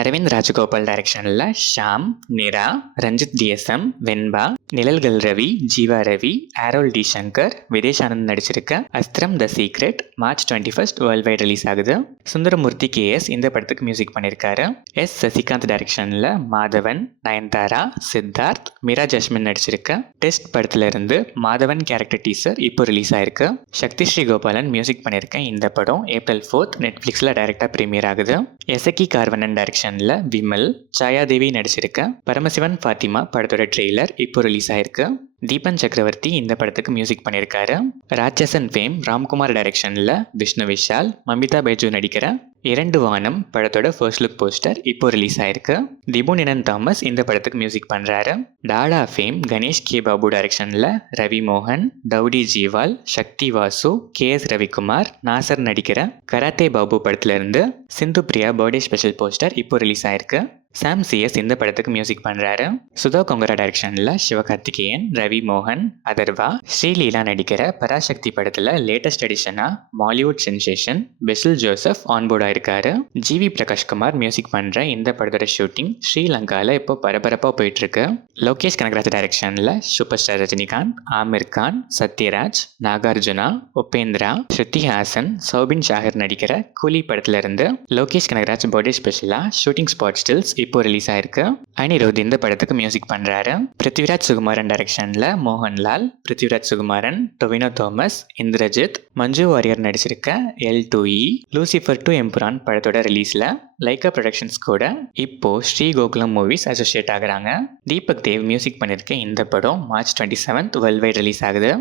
அரவிந்த் ராஜகோபால் டைரக்ஷனில் Sham, Nira, Ranjith DSM, Venba, Nizhalgal Ravi, Jeeva Ravi, Arrol D Shankar, Videsh Anand நடிச்சிருக்க Asthiram the secret March 21 world wide release ஆகுது. Sundaramurthy KS இந்த படத்துக்கு மியூசிக் பண்ணியிருக்காரு. எஸ் சசிகாந்த் டைரக்ஷனில் மாதவன், நயன்தாரா, சித்தார்த், மீரா ஜஸ்மின் நடிச்சிருக்க டெஸ்ட் படத்துல இருந்து மாதவன் கேரக்டர் டீசர் இப்போ ரிலீஸ் ஆயிருக்கு. சக்தி ஸ்ரீ கோபாலன் மியூசிக் பண்ணியிருக்க இந்த படம் April 4 நெட்ஃப்ளிக்ஸில் டைரக்டாக ப்ரீமியர் ஆகுது. எசக்கி கார்வனன் டைரக்ஷனில் விமல், சாயாதேவி நடிச்சிருக்க பரமசிவன் ஃபாத்திமா படத்தோட ட்ரெய்லர் இப்போ ரிலீஸ் ஆயிருக்கு. தீபன் சக்கரவர்த்தி இந்த படத்துக்கு மியூசிக் பண்ணியிருக்காரு. ராட்சசன் ஃபேம் ராம்குமார் டைரக்ஷனில் விஷ்ணு விஷால், மமிதா பைஜு நடிக்கிற இரண்டு வானம் படத்தோட ஃபர்ஸ்ட் லுக் போஸ்டர் இப்போ ரிலீஸ் ஆயிருக்கு. திபு நினன் தாமஸ் இந்த படத்துக்கு மியூசிக் பண்ணுறாரு. டாடா ஃபேம் கணேஷ் கே பாபு டைரக்ஷனில் ரவி மோகன், டவுடி ஜீவால், சக்தி வாசு, KS ரவிக்குமார், நாசர் நடிக்கிற கராத்தே பாபு படத்துல இருந்து சிந்து பிரியா பர்த்டே ஸ்பெஷல் போஸ்டர் இப்போ ரிலீஸ் ஆயிருக்கு. சாம் சிஎஸ் இந்த படத்துக்கு மியூசிக் பண்ணுறாரு. சுதா கொங்கரா டைரக்ஷனில் சிவகார்த்திகேயன், ரவி மோகன், அதர்வா, ஸ்ரீலீலா நடிக்கிற பராசக்தி படத்தில் லேட்டஸ்ட் எடிஷனாக மாலிவுட் சென்சேஷன் பெசில் ஜோசப் ஆன்போர்டாக இருக்காரு. ஜிவி பிரகாஷ்குமார் மியூசிக் பண்ணுற இந்த படத்தோட ஷூட்டிங் ஸ்ரீலங்காவில் இப்போ பரபரப்பாக போயிட்டுருக்கு. லோகேஷ் கனகராஜ் டைரக்ஷனில் சூப்பர் ஸ்டார் ரஜினிகாந்த், ஆமிர் கான், சத்யராஜ், நாகார்ஜுனா, உபேந்திரா, ஸ்ருதி ஹாசன், சௌபின் ஷாஹர் நடிக்கிற கூலி படத்துல இருந்து லோகேஷ் கனகராஜ் பர்த்டே ஸ்பெஷலாக ஷூட்டிங் ஸ்பாட் ஸ்டில்ஸ் இப்போ ரிலீஸ் ஆயிருக்கு. அனிருத் இந்த படத்துக்கு மியூசிக் பண்றாரு. பிருத்திவிராஜ் சுகுமாரன் டைரக்ஷன்ல Mohanlal, Prithviraj Sukumaran, Tovino Thomas, Indrajit, Manju Warrier நடிச்சிருக்க L2E, Lucifer 2 Empuraan படத்தோட ரிலீஸ்ல லைகா ப்ரொடக்ஷன்ஸ் கூட இப்போ ஸ்ரீ கோகுலம் மூவிஸ் அசோசியேட் ஆகுறாங்க. தீபக் தேவ் மியூசிக் பண்ணியிருக்க இந்த படம் மார்ச் 27 வேர்ல்ட் வைட் ரிலீஸ் ஆகுது.